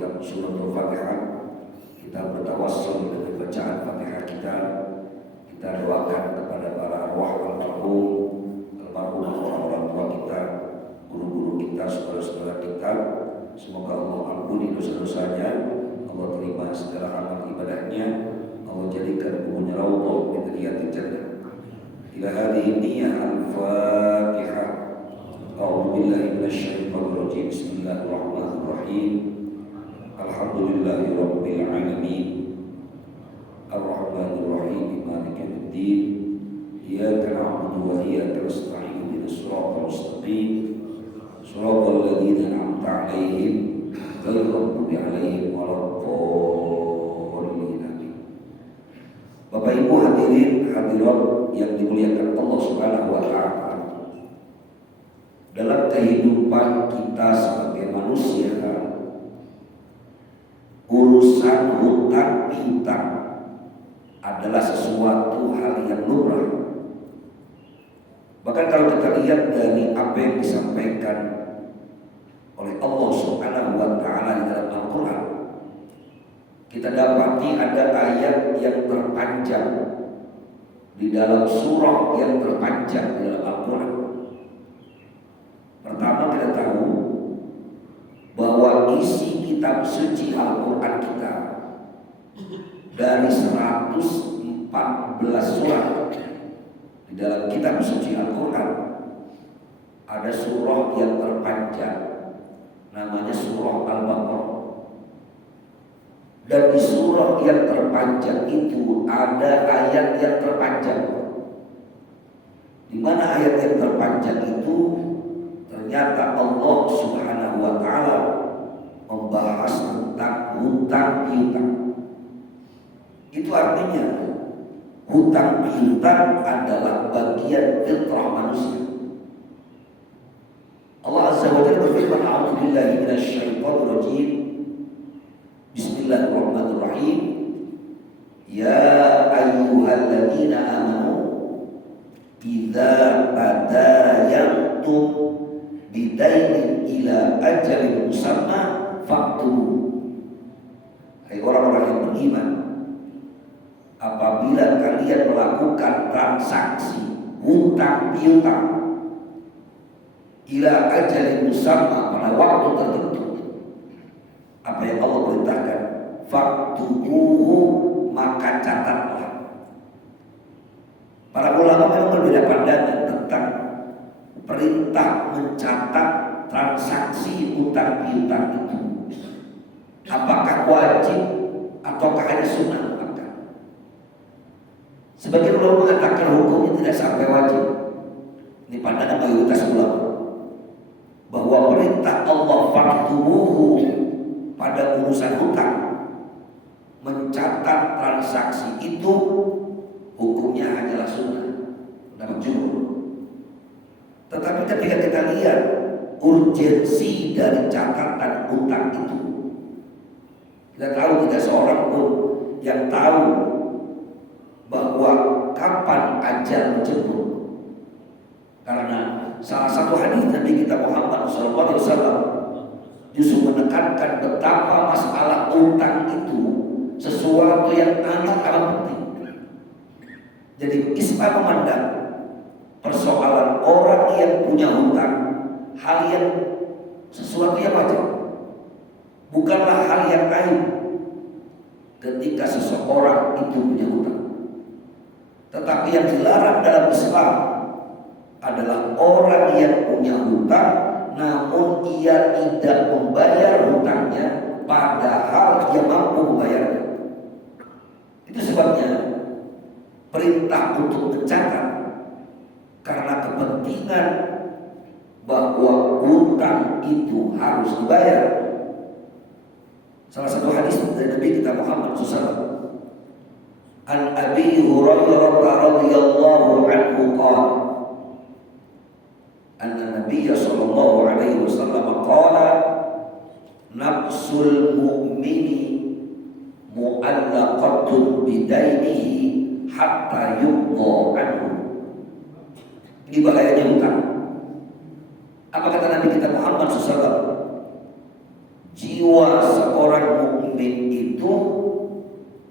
kitab Suratul Fatihah, kita bertawassul dengan bacaan Fatihah kita. Kita doakan kepada para arwah almarhum orang-orang tua kita, guru-guru kita, saudara-saudara kita. Semoga Allah ampuni dosa-dosanya, Allah terima segala amal ibadahnya, Allah jadikan kuburnya raudhah min riyadil jannah. Ila hadhihi niyyah al-Fatihah. A'udzu billahi minasyaitonir rajim. Bismillahirrahmanirrahim. Alhamdulillahi rabbil alamin. Ar-Rahmanir Rahim. Maliki yaumiddin. Iyyaka na'budu wa iyyaka nasta'in. Ihdinas siratal mustaqim. Shiratal ladzina an'amta 'alaihim ghairil maghdubi 'alaihim waladdallin. Bapak Ibu hadirin hadirat yang dimuliakan Allah Subhanahu wa taala. Dalam kehidupan kita sebagai manusia, urusan hutang piutang adalah sesuatu hal yang lumrah. Bahkan kalau kita lihat dari apa yang disampaikan oleh Allah Subhanahu wa taala di dalam Al-Qur'an, kita dapati ada ayat yang terpanjang di dalam surah yang terpanjang di dalam Al-Qur'an. Pertama, kita tahu bahwa isi kitab suci Al-Qur'an kita dari 114 surah di dalam kitab suci Al-Qur'an, ada surah yang terpanjang namanya surah Al-Baqarah. Dan di surah yang terpanjang itu ada ayat yang terpanjang. Di mana ayat yang terpanjang itu ternyata Allah Subhanahu wa taala membahas tentang hutang piutang. Itu artinya hutang piutang adalah bagian fitrah manusia. Allah Azza wa Jalla berfirman, "A'udzu billahi minasyaitonir rajim. Bismillahirrahmanirrahim. Ya ayyuhalladzina amanu idza tadayantum bidainin ila ajalin musamma faktubu." Hai orang-orang yang beriman, apabila kalian melakukan transaksi hutang piutang ila ajalin musamma, pada waktu tertentu, apa yang Allah perintahkan, faktubuhu, maka catatlah. Para ulama memang berbeda pandangan tentang perintah mencatat transaksi hutang piutang itu. Apakah wajib ataukah hanya sunnah? Sebagian ulama mengatakan hukumnya tidak sampai wajib. Ini pandangan mayoritas ulama, bahwa perintah Allah faktubuhu pada urusan hutang, mencatat transaksi itu, hukumnya hanyalah sunnah dalam jumhur. Tetapi ketika kita lihat urgensi dari catatan hutang itu, kita tahu tidak seorang pun yang tahu bahwa kapan ajal menjemput. Karena salah satu hadis Nabi kita Muhammad SAW justru menekankan betapa masalah utang itu sesuatu yang amat penting. Jadi Islam memandang persoalan orang yang punya hutang hal yang sesuatu yang wajar, bukanlah hal yang aib ketika seseorang itu punya hutang. Tetapi yang dilarang dalam Islam adalah orang yang punya hutang namun ia tidak membayar hutangnya padahal dia mampu membayarnya. Itu sebabnya perintah untuk mencatat, karena kepentingan bahwa hutang itu harus dibayar. Salah satu hadis dari Nabi kita Muhammad SAW, An Abi Hurairah radhiyallahu anhu qala, anna Nabiy sallallahu alaihi wasallam qala, nafsul mu'mini mu'allaqatun bidainihi hatta yuqda anhu. Ini bahayanya hutang. Apa kata Nabi kita Muhammad SAW? jiwa seorang mukmin itu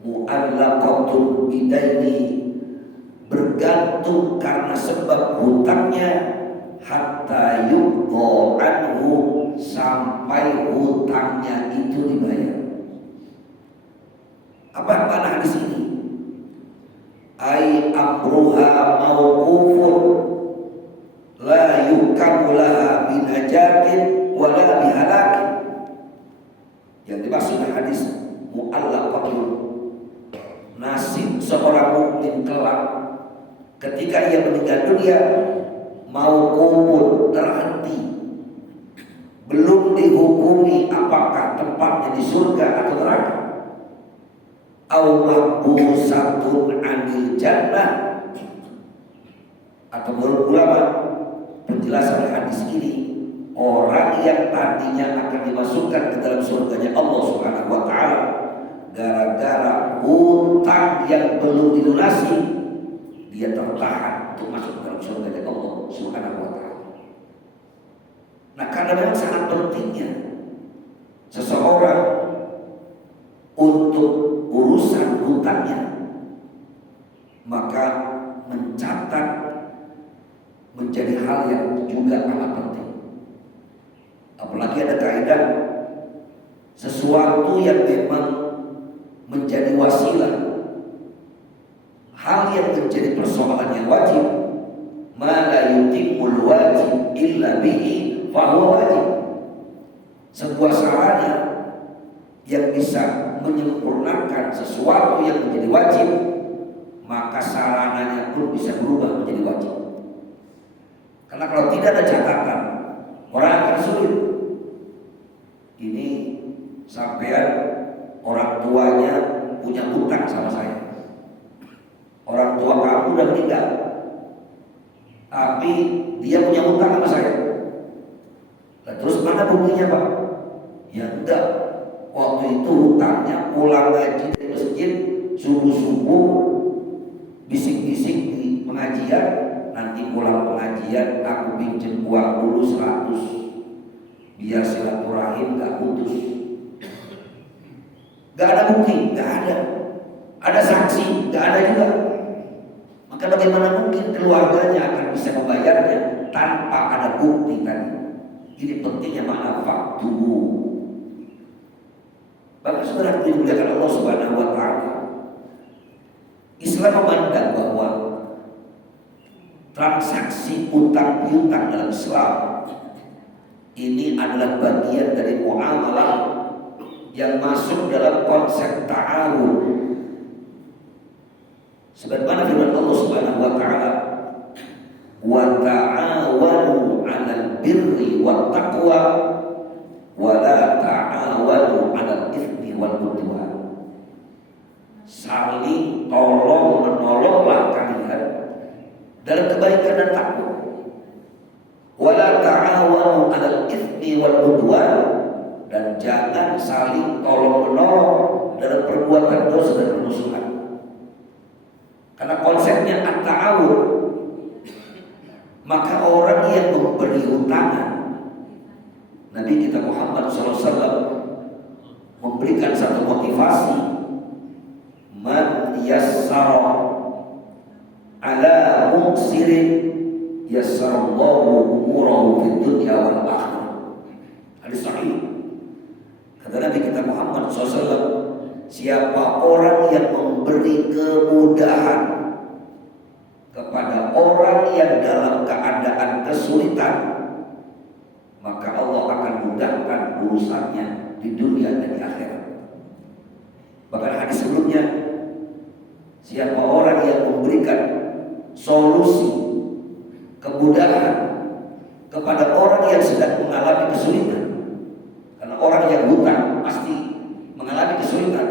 mu'allaqatun bidaini, bergantung karena sebab hutangnya, hatta yuqda anhu, sampai hutangnya itu dibayar. Apa makna hadis ini? Ai amruha mauqufun la yukamu laha binajatin wala bihalakin. Yang dimaksud hadis mu'allaqatun, nasib seorang mukmin kelak ketika ia meninggal dunia mauqufun, terhenti, belum dihukumi apakah tempatnya di surga atau neraka. Au mahbusatun anil jannah, atau menurut ulama penjelasan hadis ini, orang yang tadinya akan dimasukkan ke dalam surganya Allah Subhanahu wa taala gara-gara hutang yang belum dilunasi, dia tertahan untuk masuk ke dalam surganya Allah Subhanahu wa taala. Nah, karena memang sangat pentingnya seseorang untuk urusan hutangnya, maka mencatat menjadi hal yang juga amat penting. Apalagi ada kaidah sesuatu yang memang menjadi wasilah, hal yang menjadi persoalan yang wajib, ma la yutimul wajib illa bihi fahuwa wajib. Sebuah sarana yang bisa menyempurnakan sesuatu yang menjadi wajib, maka sarananya pun bisa berubah menjadi wajib. Karena kalau tidak ada catatan, orang akan sulit. Ini sampean orang tuanya punya hutang sama saya, orang tua kamu udah meninggal, tapi dia punya hutang sama saya. Nah, terus mana buktinya, Pak? Ya enggak, waktu itu hutangnya pulang ngaji dari masjid subuh-subuh, bisik-bisik di pengajian, nanti pulang pengajian aku pinjam uang dulu 100 biar silaturahim gak putus. Gak ada bukti, gak ada. Ada saksi, gak ada juga. Maka bagaimana mungkin keluarganya akan bisa membayarnya tanpa ada bukti tadi? Ini pentingnya makna faktu. Bapak saudara dimuliakan Allah Subhanahu wa taala, Islam memandang bahwa transaksi utang piutang dalam Islam ini adalah bagian dari muamalah yang masuk dalam konsep ta'awun. Sebagaimana firman Allah Subhanahu wa taala, wa ta'awanu 'alal birri wat taqwa wa la ta'awanu 'alal itsmi wal 'udwan. Saling tolong menolonglah kalian dalam kebaikan dan takwa. Wala ta'awanu 'alal itsmi wal 'udwan, dan jangan saling tolong menolong dalam perbuatan dosa dan permusuhan. Karena konsepnya at-ta'awun, maka orang yang memberi hutangan, Nabi kita Muhammad SAW memberikan satu motivasi, man yassara ala muqsirin yassarallahu umurahu fid dunya wal akhirah. Hadis sahih. Kata Nabi kita Muhammad SAW, siapa orang yang memberi kemudahan kepada orang yang dalam keadaan kesulitan, maka Allah akan mudahkan urusannya di dunia dan di akhirat. Bahkan hadis sebelumnya, siapa orang yang memberikan solusi kemudahan kepada orang yang sedang mengalami kesulitan, karena orang yang hutang pasti mengalami kesulitan,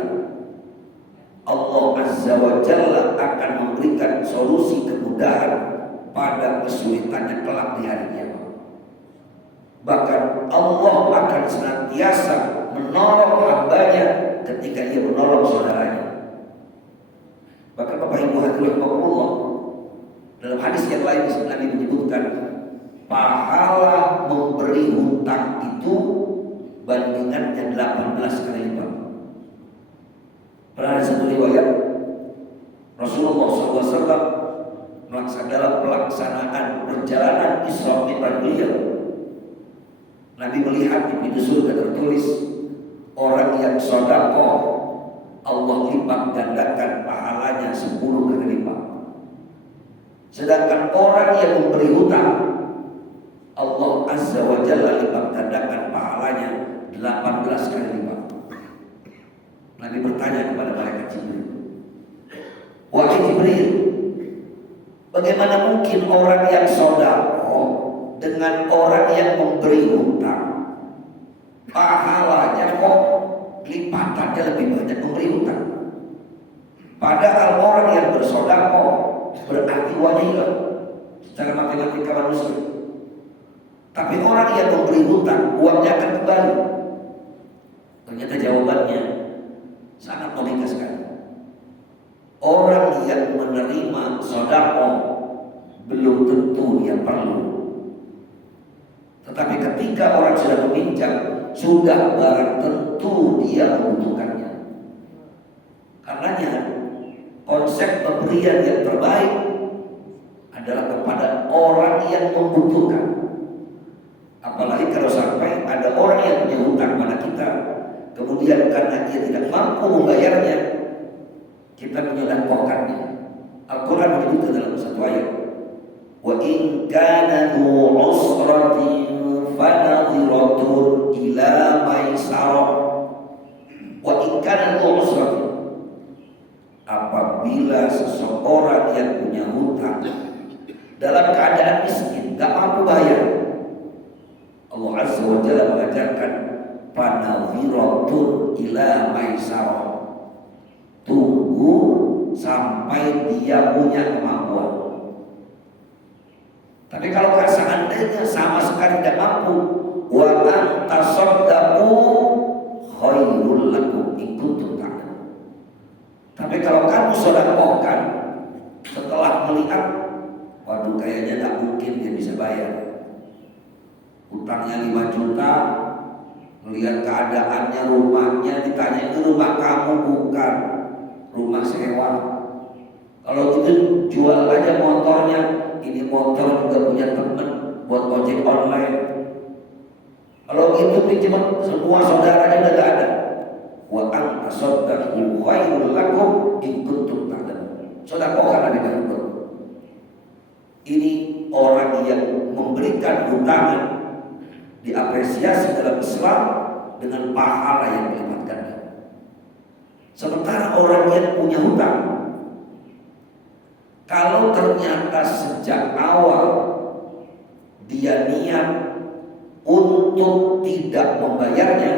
Allah Azza wa Jalla akan memberikan solusi kemudahan pada kesulitannya kelak di hari kiamat. Bahkan Allah akan senantiasa menolong hambanya ketika ia menolong saudaranya. Bahkan Bapak Ibu hadirin Allah, dalam hadis yang lain Nabi menyebutkan pahala memberi hutang itu bandingannya 18 kali lipat. Pernah ada satu riwayat Rasulullah SAW dalam pelaksanaan perjalanan Isra Mi'raj beliau, Nabi melihat di pintu surga tertulis, orang yang sedekah Allah lipat gandakan pahalanya 10 kali lipat. Sedangkan orang yang memberi hutang, Allah Azza wa Jalla lipat gandakan pahalanya 18 kali lipat. Nabi bertanya kepada malaikat Jibril, wahai Jibril, bagaimana mungkin orang yang sedekah dengan orang yang memberi hutang pahalanya kok lipatannya lebih banyak memberi hutang? Padahal orang yang bersedekah berarti wanita secara matematika manusia. Tapi orang yang memberi hutang uangnya akan kembali. Ternyata jawabannya sangat logika sekali. Orang yang menerima sedekah belum tentu dia perlu. Tetapi ketika orang sudah meminjam, sudah barang tentu dia membutuhkannya. Karenanya konsep pemberian yang terbaik adalah kepada orang yang membutuhkan. Apalagi kalau sampai ada orang yang punya hutang pada kita, kemudian karena dia tidak mampu membayarnya, kita menyedekahkannya. Al-Quran menyebutkan dalam satu ayat, wa in kana dzu usratin fanadhiratun ila maisarah. Wa in kana dzu usratin, apabila seseorang yang punya hutang dalam keadaan miskin, gak mampu bayar, Allah Azza wa Jalla mengajarkan fanadhiratun ila maisarah, tunggu sampai dia punya kemampuan. Tapi kalau seandainya sama sekali tidak mampu, wa antasaddaqu khairul lakum in kuntum ta'lamun. Tapi kalau kamu sedekahkan setelah melihat, waduh kayaknya tak mungkin dia bisa bayar, hutangnya 5 juta, melihat keadaannya, rumahnya, ditanya itu rumah kamu? Bukan, rumah sewa. Kalau gitu jual aja motornya, ini motor juga punya temen buat ojek online. Kalau gitu pinjam semua saudaranya udah gak ada. Wa antasaddaqu khairul lakum in kuntum ta'lamun. Sedekahkan ada dalam. Ini orang yang memberikan hutangan diapresiasi dalam Islam dengan pahala yang melipat ganda. Sementara orang yang punya hutang, kalau ternyata sejak awal dia niat untuk tidak membayarnya,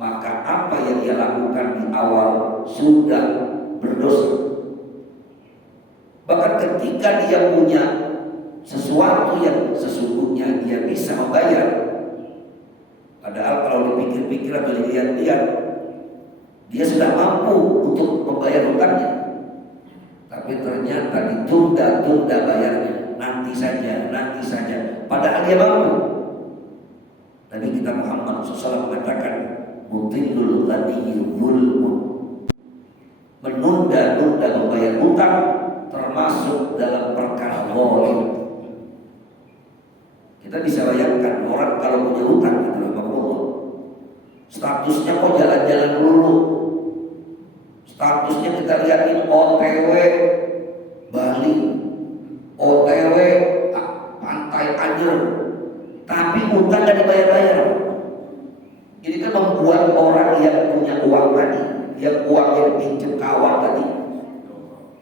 maka apa yang dia lakukan di awal sudah berdosa. Bahkan ketika dia punya sesuatu yang sesungguhnya dia bisa membayar, padahal kalau dipikir-pikir atau dilihat-lihat, dia sudah mampu untuk membayar hutangnya, tapi ternyata ditunda-tunda bayarnya, nanti saja. Padahal dia mampu. Nabi kita Muhammad SAW mengatakan, mutillul ghaniyyul zulmun, menunda-nunda membayar hutang termasuk dalam perkara zalim. Kita bisa bayangkan orang kalau punya hutang di dalam Allah, statusnya kok jalan-jalan dulu, statusnya kita lihatin OTW Bali, OTW Pantai Anyer, tapi hutang gak dibayar-bayar. Ini kan membuat orang yang punya uang tadi, yang uangnya pinjam kawan tadi,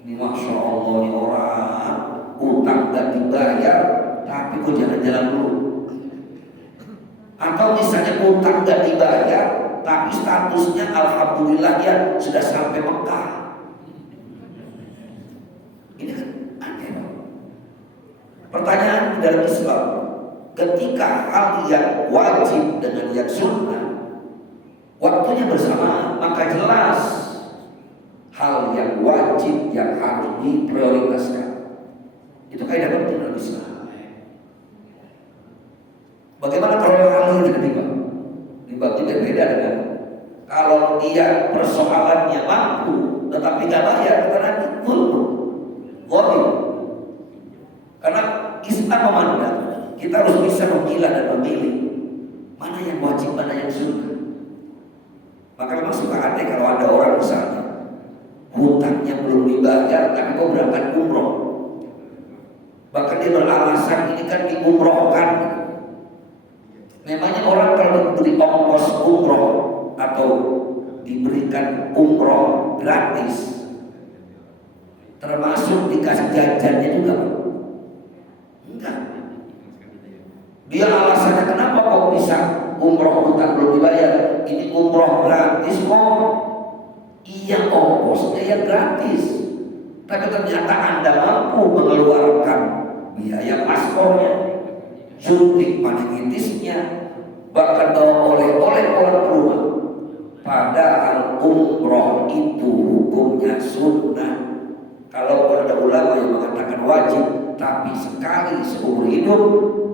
ini Masya Allah, ini orang hutang gak dibayar tapi kok jalan-jalan dulu. Atau misalnya hutang gak dibayar tapi statusnya alhamdulillah ya sudah sampai Mekah. Ini kan aneh. Pertanyaan dalam Islam, ketika hal yang wajib dengan yang sunnah waktunya bersamaan, maka jelas hal yang wajib yang harus diprioritaskan. Itu kaidah penting dalam Islam. Bagaimana kalau hal ini tiba-tiba Kalau dia persoalannya mampu tetapi nggak bayar, karena itu boleh. Karena Islam memandang kita harus bisa memilah dan memilih mana yang wajib, mana yang sunnah. Maka memang suka aneh kalau ada orang misalnya hutangnya belum dibayar tapi kok berangkat umroh. Bahkan dia beralasan ini kan diumrohkan. Memangnya orang kalau diberi ongkos umroh atau diberikan umroh gratis, termasuk dikasih jajannya juga? Enggak. Dia alasannya kenapa kok bisa umroh hutang belum dibayar? Ini umroh gratis kok. Iya, ongkosnya yang gratis, tapi ternyata Anda mampu mengeluarkan biaya paspornya, suntik meningitisnya, bahkan bawa oleh-oleh pulang rumah. Padahal umroh itu hukumnya sunnah. Kalau ada ulama yang mengatakan wajib, tapi sekali seumur hidup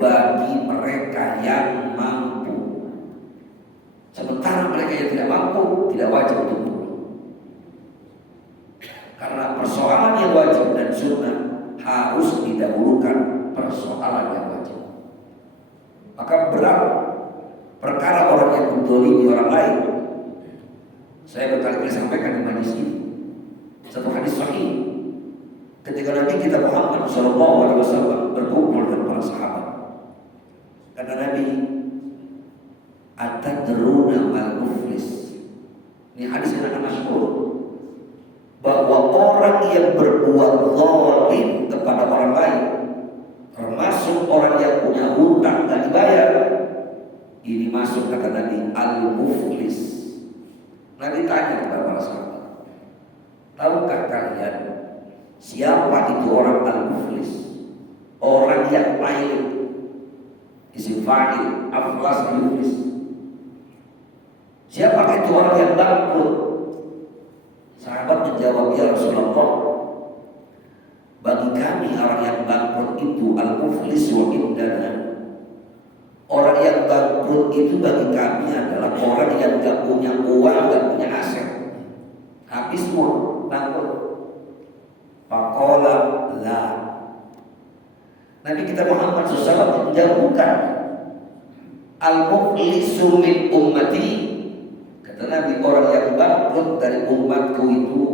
bagi mereka yang mampu. Sementara mereka yang tidak mampu tidak wajib untuk umroh. Karena persoalan yang wajib dan sunnah harus didahulukan persoalan yang wajib. Maka berat perkara orang yang menzalimi orang lain. Saya berkali-kali sampaikan di majelis ini satu hadis sahih. Ketika Nabi kita Muhammad SAW berkumpul dengan para sahabat, kata Nabi, "Atadruna mal muflis?" Ini hadis yang akan masyhur, bahwa orang yang berbuat zalim kepada orang lain, termasuk orang yang punya hutang dan dibayar, ini masuk kata Nabi al-muflis. Nabi tanya kepada para sahabat, tahukah kalian siapa itu orang al-muflis? Orang yang lain, isim fa'il, aflas muflis. Siapa itu orang yang bangkrut? Sahabat menjawab, ya Rasulullah, bagi kami orang yang bangkrut itu al-muflis wa indana. Orang yang bangkrut itu bagi kami adalah orang yang gak punya uang, gak punya aset, habis semua, bangkrut. Faqala la. Nabi kita Muhammad SAW menjauhkan al-muflisu min ummati. Kata Nabi, orang yang bangkrut dari umatku itu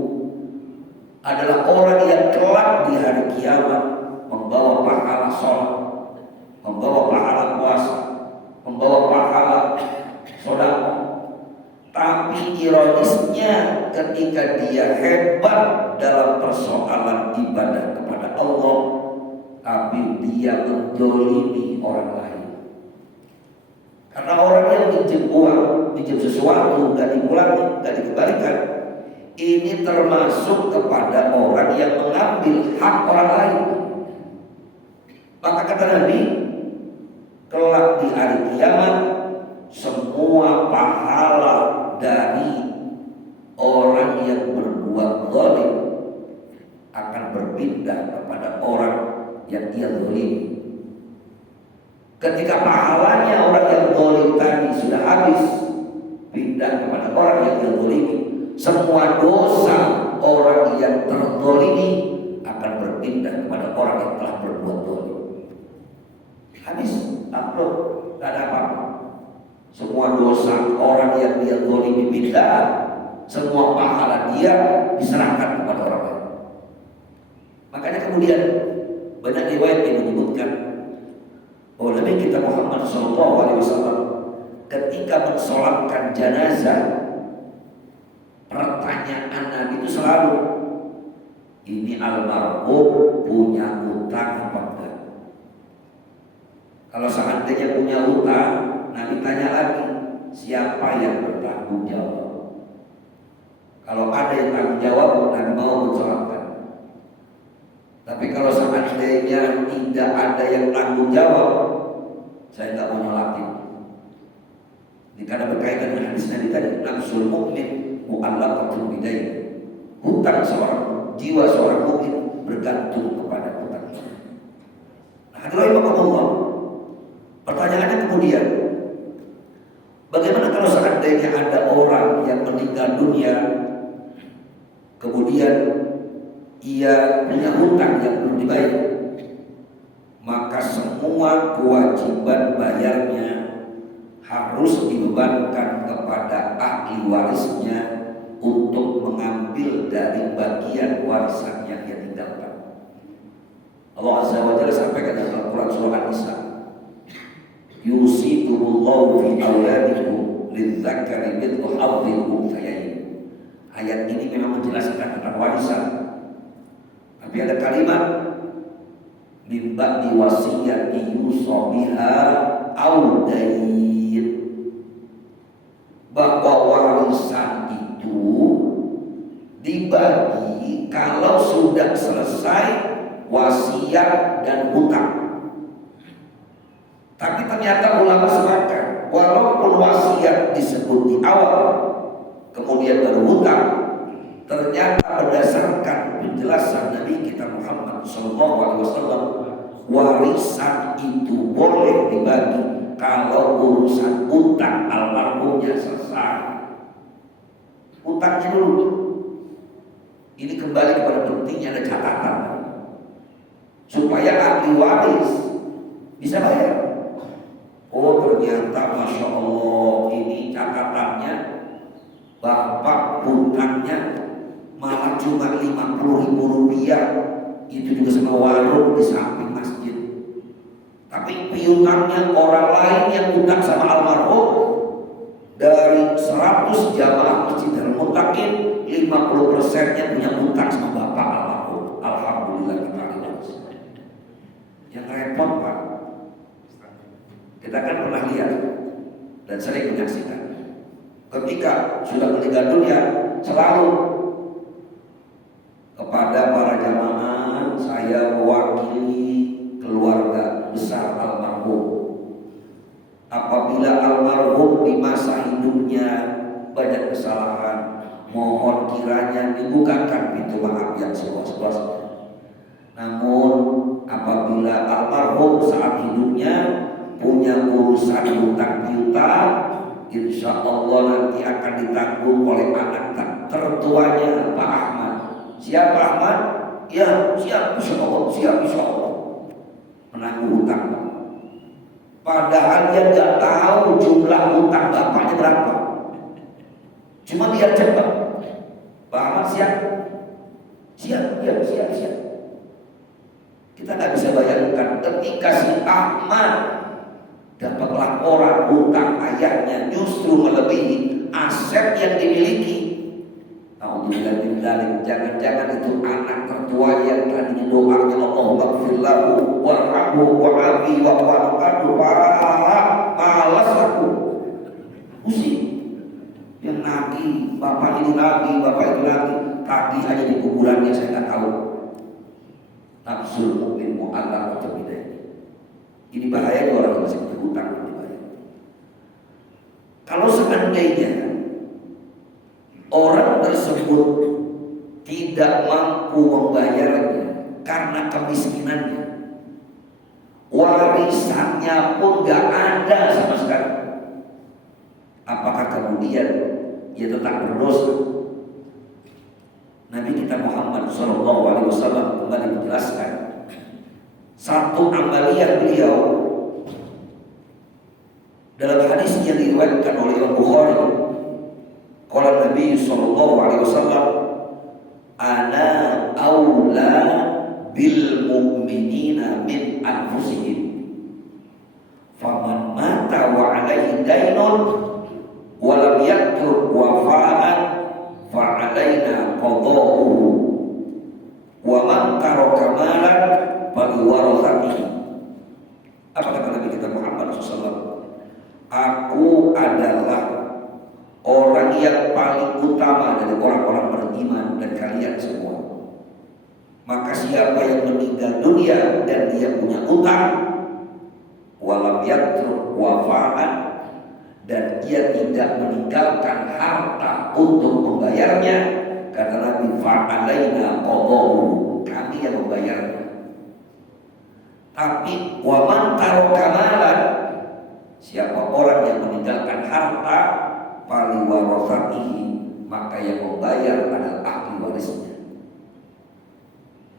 adalah orang yang kelak di hari kiamat membawa pahala sholat, membawa pahala puasa, membawa pahala sedekah. Tapi ironisnya ketika dia hebat dalam persoalan ibadah kepada Allah, tapi dia menzalimi orang lain. Karena orang yang minjem uang, minjem sesuatu, gak dipulangi, gak dikembalikan, ini termasuk kepada orang yang mengambil hak orang lain. Maka kata Nabi, kelak di hari kiamat, semua pahala dari orang yang berbuat zalim akan berpindah kepada orang yang ia zalimi. Ketika pahalanya orang yang zalim tadi sudah habis, pindah kepada orang yang ia zalimi. Semua dosa orang yang terzalimi akan berpindah kepada orang yang telah berbuat zalim. Habis, upload, tak ada apa-apa. Semua dosa orang yang dia zalimi pindah, semua pahala dia diserahkan kepada orang lain. Makanya kemudian banyak riwayat yang menyebutkan bahwa Nabi kita Muhammad SAW ketika mensolatkan jenazah, pertanyaan Nabi itu selalu, ini almarhum punya hutang apa enggak? Kalau seandainya punya hutang, Nabi tanya lagi, siapa yang bertanggung jawab? Kalau ada yang tanggung jawab, Nabi mau mensolatkan. Tapi kalau seandainya tidak ada yang tanggung jawab, saya tidak mau nyolatin. Ini karena berkaitan dengan hadis Nabi tadi, nafsul mu'min mu'allaqatun bidain. Hutang seorang, jiwa seorang mukmin bergantung kepada hutang. Nah, hadirin Allah, pertanyaannya kemudian, bagaimana kalau seandainya ada orang yang meninggal dunia, kemudian ia punya hutang yang belum dibayar, maka semua kewajiban bayarnya harus dibebankan kepada ahli warisnya untuk mengambil dari bagian warisan yang dia tinggalkan. Allah Azza wa Jalla sampaikan dalam Al-Quran surah An-Nisa, yusikumullahu fi auladikum lidzakari mithlu hadzil unthayain. Ayat ini memang menjelaskan tentang warisan, tapi ada kalimat min ba'di wasiyati yusa biha aw dayn, bahwa warisan itu dibagi kalau sudah selesai wasiat dan hutang. Tapi ternyata ulama sepakat, walaupun wasiat disebut di awal, kemudian baru hutang, ternyata berdasarkan penjelasan Nabi kita Muhammad SAW, warisan itu boleh dibagi kalau urusan hutang almarhumnya selesai. Hutangnya dulu. Ini kembali kepada pentingnya ada catatan supaya ahli waris bisa bayar. Oh ternyata Masya Allah, ini catatannya bapak hutangnya malah cuma 50.000 rupiah, itu juga sama warung di samping masjid. Tapi piutangnya orang lain yang hutang sama almarhum, dari 100 jamaah masjid Al-Muttaqin 50%-nya punya hutang sama bapak almarhum. Alhamdulillah kita lihat. Yang repot Pak, kita kan pernah lihat dan sering menyaksikan, ketika sudah meninggal dunia selalu kepada para jamaah, saya mewakili keluarga besar almarhum. Apabila almarhum di masa hidupnya banyak kesalahan, mohon kiranya dibukakan pintu maaf yang seluas-luasnya. Namun apabila almarhum saat hidupnya punya urusan hutang piutang, insya Allah nanti akan ditanggung oleh anak tertuanya Pak Ahmad. Siapa Ahmad? Ya siap insya Allah, siap insya Allah menanggung hutang. Padahal dia nggak tahu jumlah hutang bapaknya berapa. Cuma dia cepat. Pak Ahmad siap, siap, siap. Kita nggak bisa bayangkan ketika si Ahmad dapat laporan hutang ayahnya justru melebihi aset yang dimiliki. Alhamdulillah, jangan-jangan itu anak tertua yang tadinya doanya Allahumma ighfir lahu warhamhu wa'afi wa'fu malas aku pusing yang nagih, bapak ini nagih, bapak itu nagih, tagih aja di kuburannya saya nggak tahu. Nafsul mu'min mu'allaq atau bidai. Ini bahaya orang yang masih punya hutang. Kalau seandainya orang tersebut tidak mampu membayarnya karena kemiskinannya, warisannya pun gak ada sama sekali, apakah kemudian ia tetap berdosa? Nabi kita Muhammad SAW kembali menjelaskan satu amaliyah beliau dalam hadis yang diriwayatkan oleh Imam Bukhari. Qala Nabi SAW, ana aula bil mu'minina min anfusihim, faman mata wa alaihi dainun wa lam yatruk wafa'an fa alaina qada'uhu wa man taraka malan faliwarathatihi. Apa kata Nabi kita Muhammad SAW? Aku adalah orang yang paling utama dari orang-orang beriman dan kalian semua. Maka siapa yang meninggal dunia dan dia punya utang, walam yatruk wafa'an, dan dia tidak meninggalkan harta untuk membayarnya, kata Nabi, fa'alaina qada'u, kami yang membayarnya. Tapi waman taraka malan, siapa orang yang meninggalkan harta, fali warasatihi, maka yang membayar adalah ahli warisnya.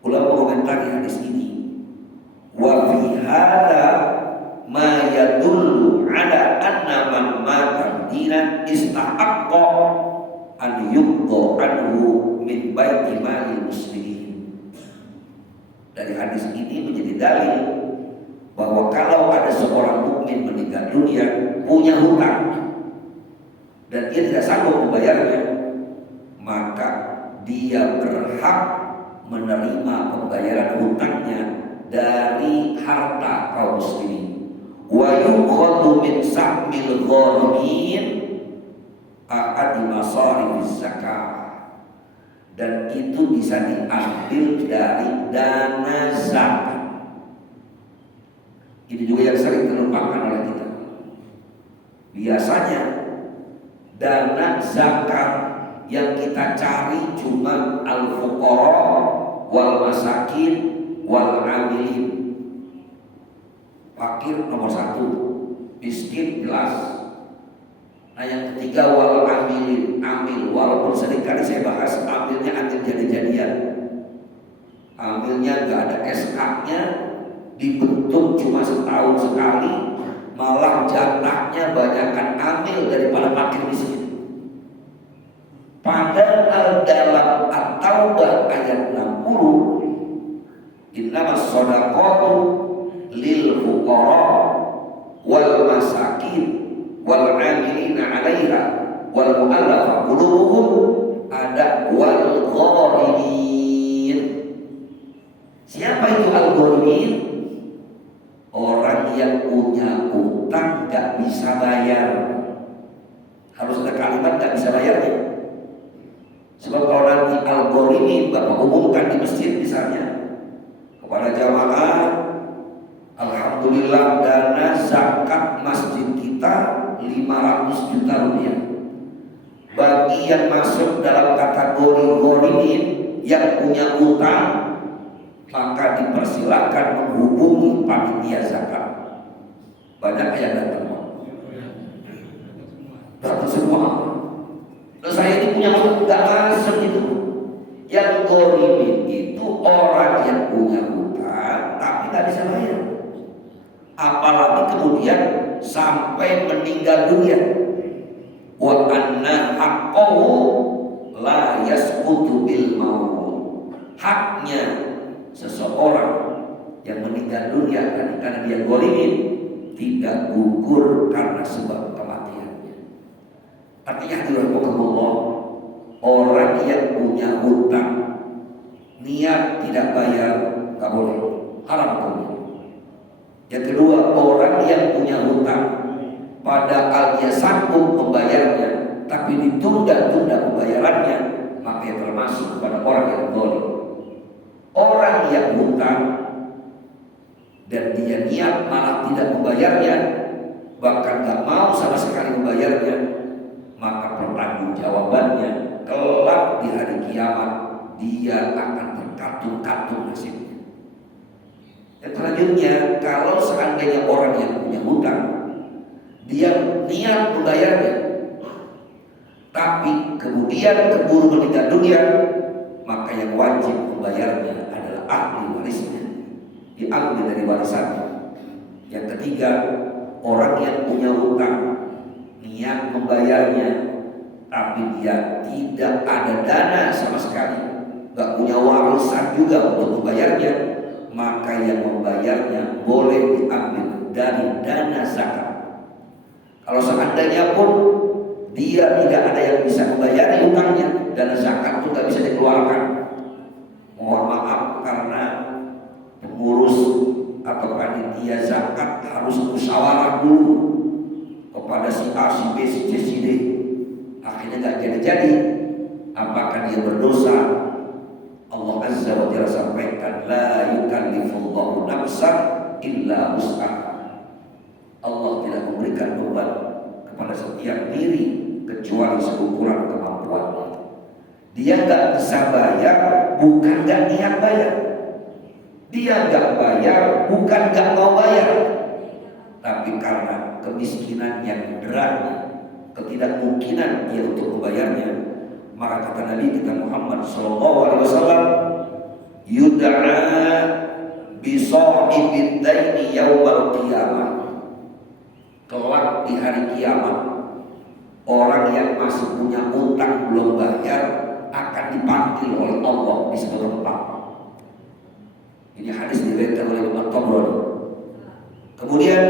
Ulama mengomentari hadis ini, wa fi hadza ma yadullu ala anna man mata dinan istahaqqa an yuqda anhu min baiti malil muslimin. Dari hadis ini menjadi dalil bahwa kalau ada seorang mukmin meninggal dunia punya hutang dan dia tidak sanggup membayarnya, maka dia berhak menerima pembayaran hutangnya dari harta kaum muslimin. Wa yukhadhu min sahmil gharimin a'adi masarifiz zakah, dan itu bisa diambil dari dana zakat. Ini juga yang sering terlupakan oleh kita. Biasanya dana zakat yang kita cari cuma al-fuqara wal masakin wal amilin. Fakir nomor 1, miskin jelas. Nah yang ketiga wal amilin, amil. Walaupun seringkali saya bahas amilnya amil jadi-jadian, amilnya nggak ada SK-nya, dibentuk cuma setahun sekali, malah jatahnya banyakkan amil daripada fakir miskin. Padahal dalam At-Taubah ayat 60, innamas shadaqatu lil fuqara wal masakin wal 'amilina 'alaiha wal mu'allafa qulubuhum, ada wal gharimin. Siapa itu al gharimin? Orang yang punya utang gak bisa bayar. Harus ada kalimat gak bisa bayarnya. Sebab kalau nanti al gharimin Bapak umumkan di masjid misalnya kepada jamaah, alhamdulillah dana zakat masjid kita 500 juta rupiah. Bagi yang masuk dalam kategori gharimin yang punya utang, maka dipersilakan menghubungi panitia zakat. Banyak yang datang, datang semua. Terus saya ini punya utang, nggak masuk itu. Yang gharimin itu orang yang punya utang tapi nggak bisa bayar. Apalagi kemudian sampai meninggal dunia. Wa anna haqqahu la yasqutu bil maut. Haknya seseorang yang meninggal dunia karena dia ghalimin tidak gugur karena sebab kematiannya. Artinya Allah, orang yang punya hutang niat tidak bayar nggak boleh, haram hukumnya. Yang kedua, orang yang punya hutang padahal dia sanggup membayarnya tapi ditunda-tunda pembayarannya, maka yang termasuk pada orang yang zalim. Orang yang hutang dan dia niat malah tidak membayarnya, bahkan gak mau sama sekali membayarnya, maka pertanggungjawabannya kelak di hari kiamat dia akan terkatung-katung nasibnya. Dan selanjutnya, kalau seandainya orang yang punya hutang dia niat membayarnya tapi kemudian keburu meninggal dunia, maka yang wajib membayarnya adalah ahli warisnya, diambil dari warisannya. Yang ketiga, orang yang punya hutang niat membayarnya tapi dia tidak ada dana sama sekali, gak punya warisan juga untuk membayarnya, maka yang membayarnya boleh diambil dari dana zakat. Kalau seandainya pun dia tidak ada yang bisa membayar hutangnya, dana zakat itu tidak bisa dikeluarkan. Mohon maaf karena pengurus atau panitia zakat harus musyawarah dulu kepada si A, si B, si C, si D. Akhirnya nggak jadi-jadi. Apakah dia berdosa? Allah Azza wa Jalla sampaikan, la yukallifullahu nafsan illa wus'aha. Allah tidak memberikan beban kepada setiap diri kecuali seukuran kemampuannya. Dia nggak bisa bayar, bukan nggak niat bayar. Dia nggak bayar, bukan nggak mau bayar, tapi karena kemiskinan yang berat, ketidakmungkinan dia untuk membayarnya, Nabi kita Muhammad sallallahu alaihi wasallam, yud'a bi sahibid daini yaumal qiyamah. Kelak di hari kiamat, orang yang masih punya utang belum bayar akan dipanggil oleh Allah di sebuah tempat. Ini hadis diriwayatkan oleh Imam Tabrani. Kemudian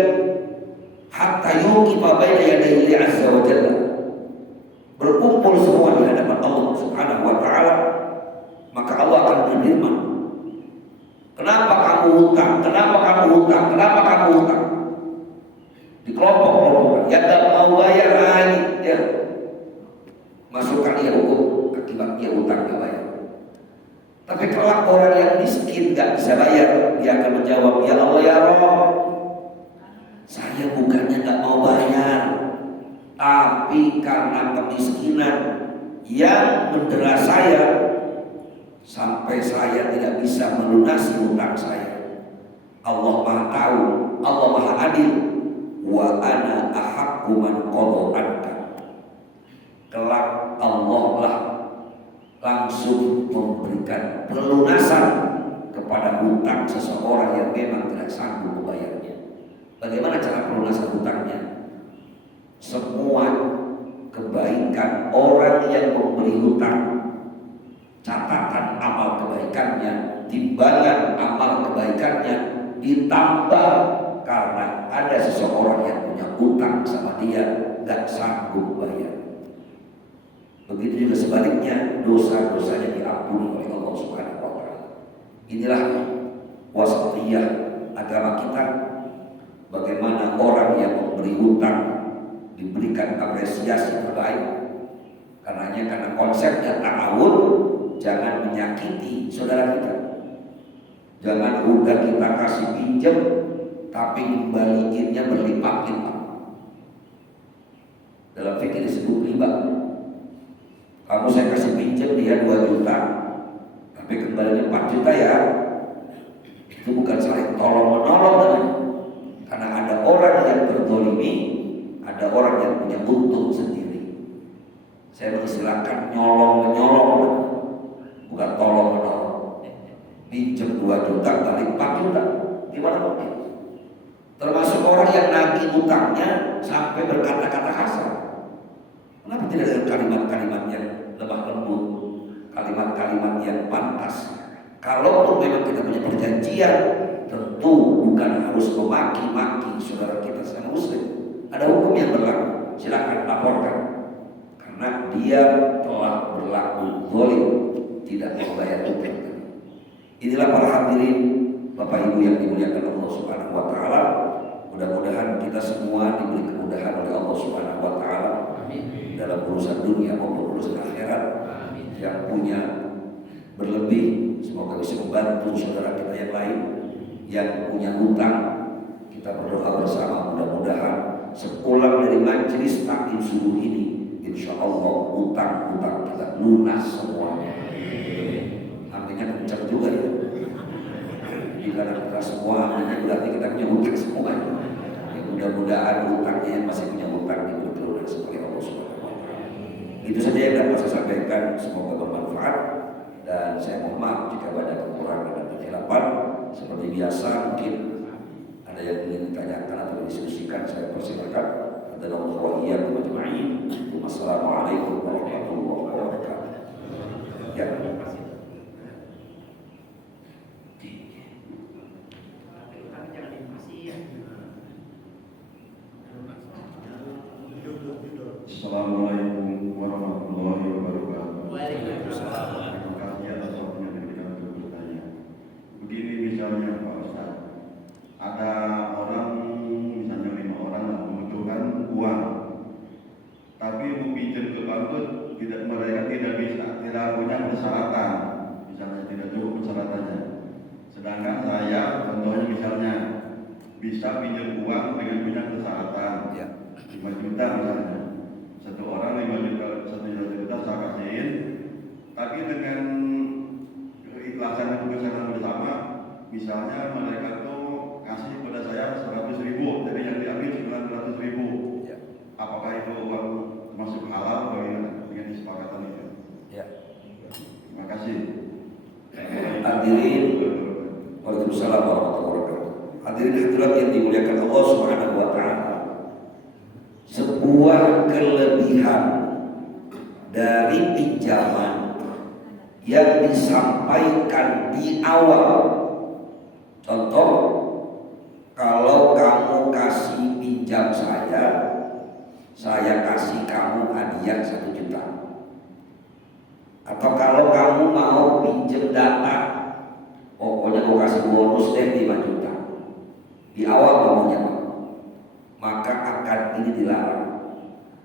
hatta yuqifa baina yadayhi azza wa jalla, berkumpul semua di hadapan Allah Subhanahu wa taala, maka Allah akan berfirman, kenapa kamu hutang? Kenapa kamu hutang? Kenapa kamu hutang? Di kelompok-kelompok, ya tak mau bayar lagi, ya masukkan dia hukum akibat dia hutang gak bayar. Tapi kelak orang yang miskin gak bisa bayar, dia akan menjawab, ya Allah ya Rabb, saya bukannya gak mau bayar, tapi karena kemiskinan yang mendera saya sampai saya tidak bisa melunasi hutang saya. Allah Maha tahu, Allah Maha adil. Wa ana ahaqqu man qada anka. Kelak Allah lah langsung memberikan pelunasan kepada hutang seseorang yang memang tidak sanggup membayarnya. Bagaimana cara pelunasan hutangnya? Semua kebaikan orang yang memberi hutang, catatan amal kebaikannya, timbangan amal kebaikannya ditambah karena ada seseorang yang punya hutang sama dia gak sanggup bayar. Begitu juga sebaliknya, dosa-dosanya diampuni oleh Allah Subhanahu wa taala. Inilah wasatiyah agama kita. Bagaimana orang yang memberi hutang diberikan apresiasi terbaik. Karena konsepnya ta'awun, jangan menyakiti saudara kita. Jangan udah kita kasih pinjam tapi kembaliinnya berlimpah-limpah. Dalam fikih disebut riba. Kamu saya kasih pinjam dia 2 juta, tapi kembalinya 4 juta ya. Itu bukan saling tolong menolong namanya. Karena ada orang yang berzalimi, ada orang yang punya untung sendiri. Saya mengistilahkan nyolong-menyolong, bukan tolong-menolong. Pinjam 2 juta, balik 4 juta, gimana mungkin? Termasuk orang yang nagih utangnya sampai berkata-kata kasar. Kenapa tidak ada kalimat-kalimat yang lemah lembut, kalimat-kalimat yang pantas? Kalau memang kita punya perjanjian, tentu bukan harus memaki-maki saudara kita sama muslim. Ada hukum yang berlaku, silakan laporkan. Karena dia telah berlaku zalim, tidak membayar utang. Inilah para hadirin, Bapak Ibu yang dimuliakan Allah Subhanahu wa taala. Mudah-mudahan kita semua diberi kemudahan oleh Allah Subhanahu wa taala dalam urusan dunia maupun urusan akhirat. Yang punya berlebih semoga bisa membantu saudara kita yang lain. Yang punya hutang, kita berdoa bersama mudah-mudahan sepulang dari majelis taklim subuh ini, insya Allah hutang-hutang kita lunas semuanya. Aminnya kencang juga ya. Karena kita semua aminnya berarti kita punya hutang semuanya. Mudah-mudahan hutangnya yang masih punya hutang diberi lunas oleh Allah Subhanahu wa taala. Itu saja yang dapat saya sampaikan, semoga bermanfaat dan saya mohon maaf jika ada kekurangan dan kesilapan. Seperti biasa mungkin ada yang ingin ditanyakan atau didiskusikan, saya persilakan. Adallahu wa iyyakum ajma'in. Wassalamualaikum warahmatullahi wabarakatuh. Ya. Assalamualaikum warahmatullahi wabarakatuh. Waalaikumsalam. Terima kasih atas waktunya diberikan untuk bertanya. Begini misalnya Pak Ustaz, ada orang misalnya 5 orang membutuhkan uang, tapi mau pinjam ke bank mereka tidak punya persyaratan, misalnya tidak cukup persyaratannya. Sedangkan saya contohnya misalnya bisa pinjam uang dengan punya persyaratan 5 juta misalnya. Satu orang 5 juta, 1 juta saya kasihin, tapi dengan keikhlasan dan kebesaran bersama, misalnya mereka tuh kasih kepada saya 100.000, jadi yang diambil 900.000. Apakah itu uang masuk halal bagaimana dengan kesepakatan itu? Ya. Hadirin, waalaikumsalam warahmatullahi wabarakatuh. Hadirin hadirat yang dimuliakan Allah Subhanahu wa taala. Sebuah kelebihan dari pinjaman yang disampaikan di awal. Contoh, kalau kamu kasih pinjam saya kasih kamu hadiah 1 juta. Atau kalau kamu mau pinjam data, pokoknya mau kasih bonus deh 5 juta. Di awal ngomongnya, maka akan ini dilarang.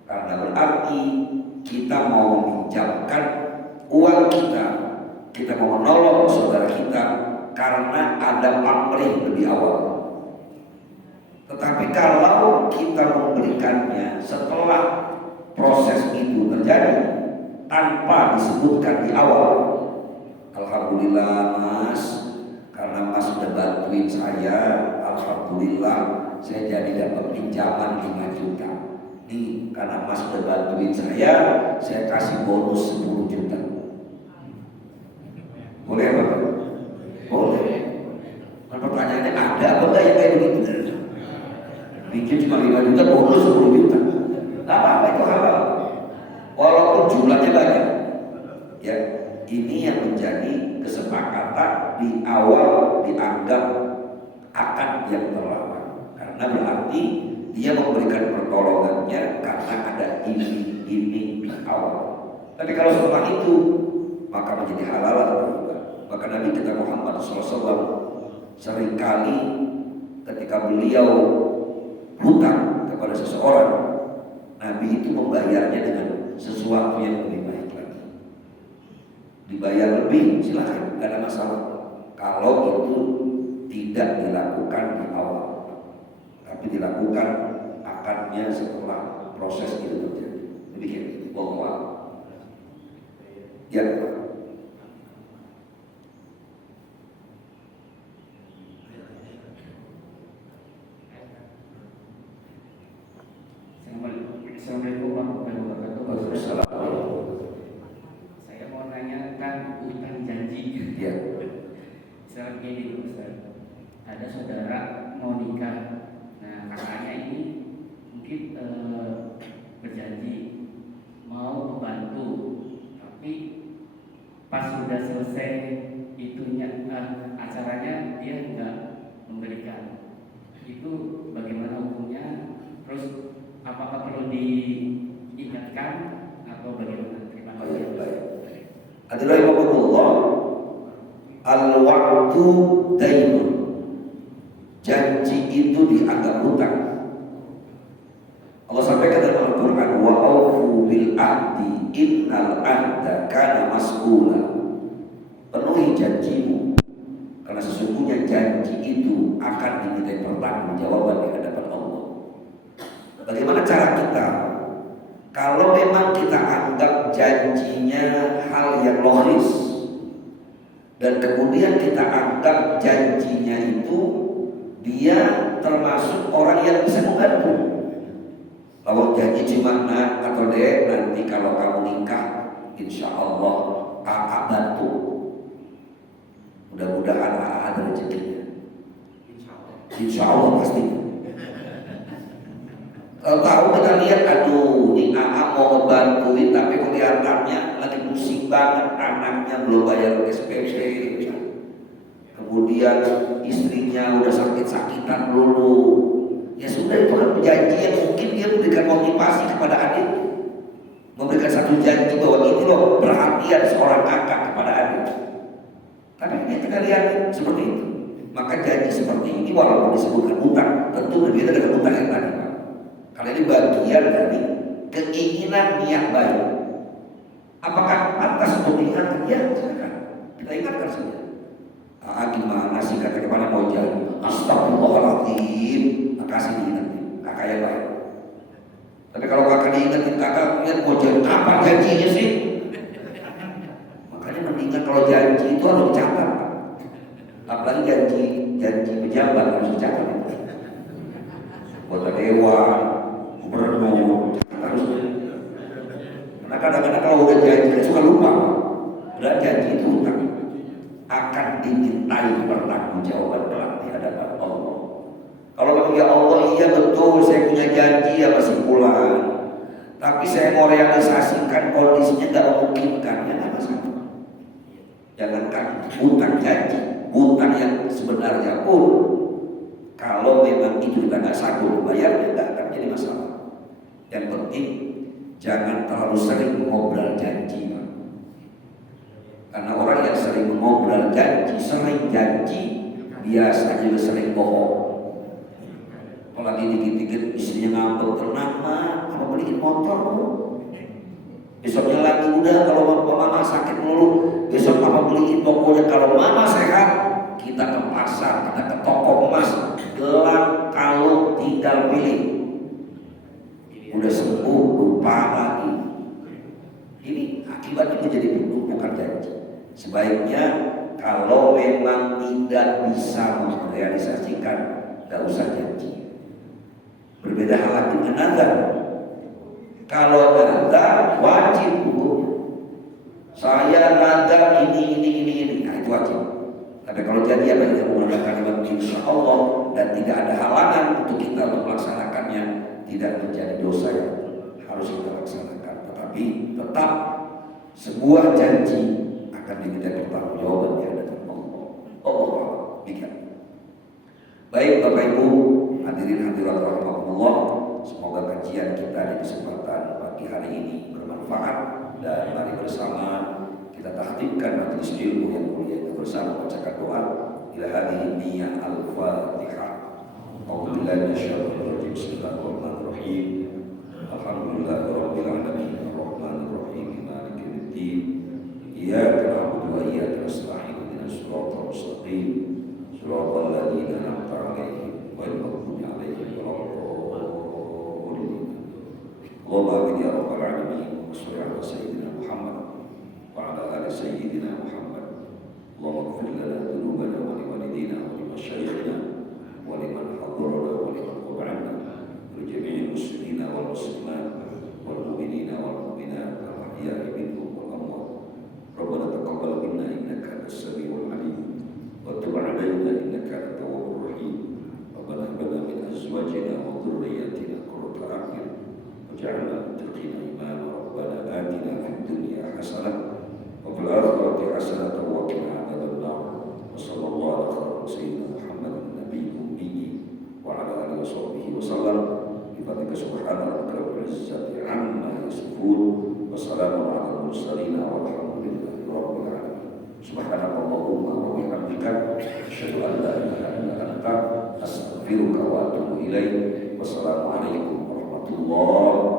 Karena berarti kita mau meminjamkan uang kita mau menolong saudara kita karena ada pamrih lebih awal. Tetapi kalau kita memberikannya setelah proses itu terjadi tanpa disebutkan di awal, alhamdulillah Mas, karena Mas sudah bantuin saya, alhamdulillah saya jadi dapat pinjaman 5 juta. Nih, karena Mas sudah bantuin saya kasih bonus 10 juta. Boleh apa? Boleh. Pertanyaannya ada apa enggak yang kayak begitu? Bikin cuma 5 juta, bonus 10 juta. Gak apa-apa, itu halal. Walaupun jumlahnya banyak. Ya, ini yang menjadi kesepakatan di awal dianggap akan yang terlarang. Karena berarti dia memberikan pertolongannya karena ada ini di awal. Tapi kalau setelah itu maka menjadi halal atau tidak. Maka Nabi kita Muhammad SAW seringkali ketika beliau hutang kepada seseorang, Nabi itu membayarnya dengan sesuatu yang lebih baik lagi. Dibayar lebih silahkan, tidak ada masalah. Kalau itu tidak dilakukan di awal, tapi dilakukan akadnya setelah proses itu terjadi. Demikian. Bahwa ya. Assalamualaikum warahmatullahi wabarakatuh. Assalamualaikum. Saya mau nanyakan utang janji. Ya. Misalnya begini Ustaz, ada saudara mau nikah. Nah kakaknya ini mungkin berjanji mau membantu, tapi pas sudah selesai itunya acaranya dia enggak memberikan. Itu bagaimana hukumnya? Terus apakah perlu diingatkan atau bagaimana? Terima kasih. Adalah Allah, al-wa'du dainun. Janji itu dianggap hutang. Allah sampaikan dalam Al-Quran, wa aufu bil ahdi innal ahda kana mas'ula. Penuhi janjimu, karena sesungguhnya janji itu akan dimintai pertanggungjawaban di hadapan Allah. Bagaimana cara kita? Kalau memang kita anggap janjinya hal yang logis, dan kemudian kita anggap janjinya itu dia termasuk orang yang bisa membantu. Kalau janji cuma nak atau dek, nanti kalau kamu nikah, insya Allah kakak bantu. Mudah-mudahan ada rezekinya. Insya Allah pasti. Kalau tahu kita lihat, aduh, ini AA mau ngebantuin tapi kelihatannya lagi pusing banget, anaknya belum bayar SPP, kemudian istrinya udah sakit-sakitan dulu. Ya sudah, itu kan perjanjian, mungkin dia memberikan motivasi kepada adik, memberikan satu janji bahwa ini loh perhatian seorang kakak kepada adik. Tapi ini kita lihat seperti itu. Maka janji seperti ini walaupun disebutkan utang, tentu berbeda dengan utang yang tadi. Karena ini bagian dari keinginan niat baik. Apakah pantas untuk diingatkan? Ya, silakan. Kita ingatkan saja. Gimana sih kata kemana mau jadi? Astagfirullahaladzim. Makasih diingetin. Kakak yang baik. Tapi kalau kakak diingetin, kakak lihat mau jadi apa janjinya sih? Makanya mendingan kalau janji itu harus dicatat. Apalagi janji pejabat harus dicatat. Kota dewan, gubernur harus. Karena kadang-kadang kalau udah janji suka lupa. Udah janji itu utang akan akan dimintai pertanggungjawaban kelak di hadapan Allah. Kalau kamu ya Allah, iya betul saya punya janji ya masih pulang, tapi saya mau realisasikan kondisinya nggak memungkinkan, ya nggak masalah. Jangankan hutang janji, hutang yang sebenarnya pun kalau memang itu kita nggak sanggup bayarnya nggak akan jadi masalah. Yang penting jangan terlalu sering mengobrol janji. Karena orang yang sering mengobrol janji, sering janji, biasanya juga sering bohong. Apalagi dikit-dikit istrinya ngambek, tenang mah, apa beliin motor lu. Besoknya lagi udah kalau mama sakit dulu, besok apa beliin pokoknya kalau mama sehat, kita ke pasar, kita ke toko emas, gelang kalung tinggal pilih. Udah sembuh, lupa lagi. Ini akibatnya menjadi bukan janji. Sebaiknya kalau memang tidak bisa merealisasikan, tidak usah janji. Berbeda hal lagi dengan nazar. Kalau nazar wajib hukum. Saya nazar ini, nah itu wajib. Tapi kalau janji apa yang menggunakan kalimat insya Allah dan tidak ada halangan untuk kita untuk melaksanakannya, tidak menjadi dosa yang harus kita laksanakan. Tetapi tetap sebuah janji akan diminta pertanggungjawaban di hadapan Allah. Allah bikin. Baik Bapak Ibu, hadirin hadirat rahimakumullah, semoga kajian kita di kesempatan pagi hari ini bermanfaat dan mari bersama kita tahqiqkan majelis ilmu yang mulia itu bersama bacakan doa ila hadhihi niyyah al-Fatihah. A'udzubillahi minasyaitonir rajim. Bismillahirrahmanirrahim. Alhamdulillahirabbil alamin arrahmanir rahim maliki yaumiddin. Iyyaka na'budu wa iyyaka nasta'in ihdinas siratal mustaqim siratal ladzina an'amta 'alaihim ghairil maghdubi 'alaihim waladdallin. Allahumma amin ya rabbal alamin. Wassallu ala sayyidina Muhammad wa ala ali sayyidina Muhammad. Allahumma ighfir lana dhunubana wa liwalidina wa limasyayikhina wa liman hadarana wa liman qaba'ana wa jami'il muslimina wal muslimat wal mu'minina wal mu'minat al-ahya'i minhum wal amwat. Rabbana taqabbal minna innaka antas samiul alim wa tub 'alaina innaka antat tawwabur rahim. Rabbana hab lana min azwajina wa dhurriyyatina qurrata a'yun waj'alna muttaqina imama. Rabbana atina fid dunya hasanah wa fil akhirati hasanah wa qina adzabannar. Wa sallallahu ala sayyidina Muhammadin nabiyil ummi wa ala alihi wa sahbihi wa sallam. Bi subhana rabbika rabbil izzati amma yasifun wa salamun ala mursalin walhamdulillahi rabbil alamin. Subhanakallahumma wa bihamdika asyhadu an la ilaha illa anta astaghfiruka wa atubu ilaik. Wassalamu alaikum warahmatullahi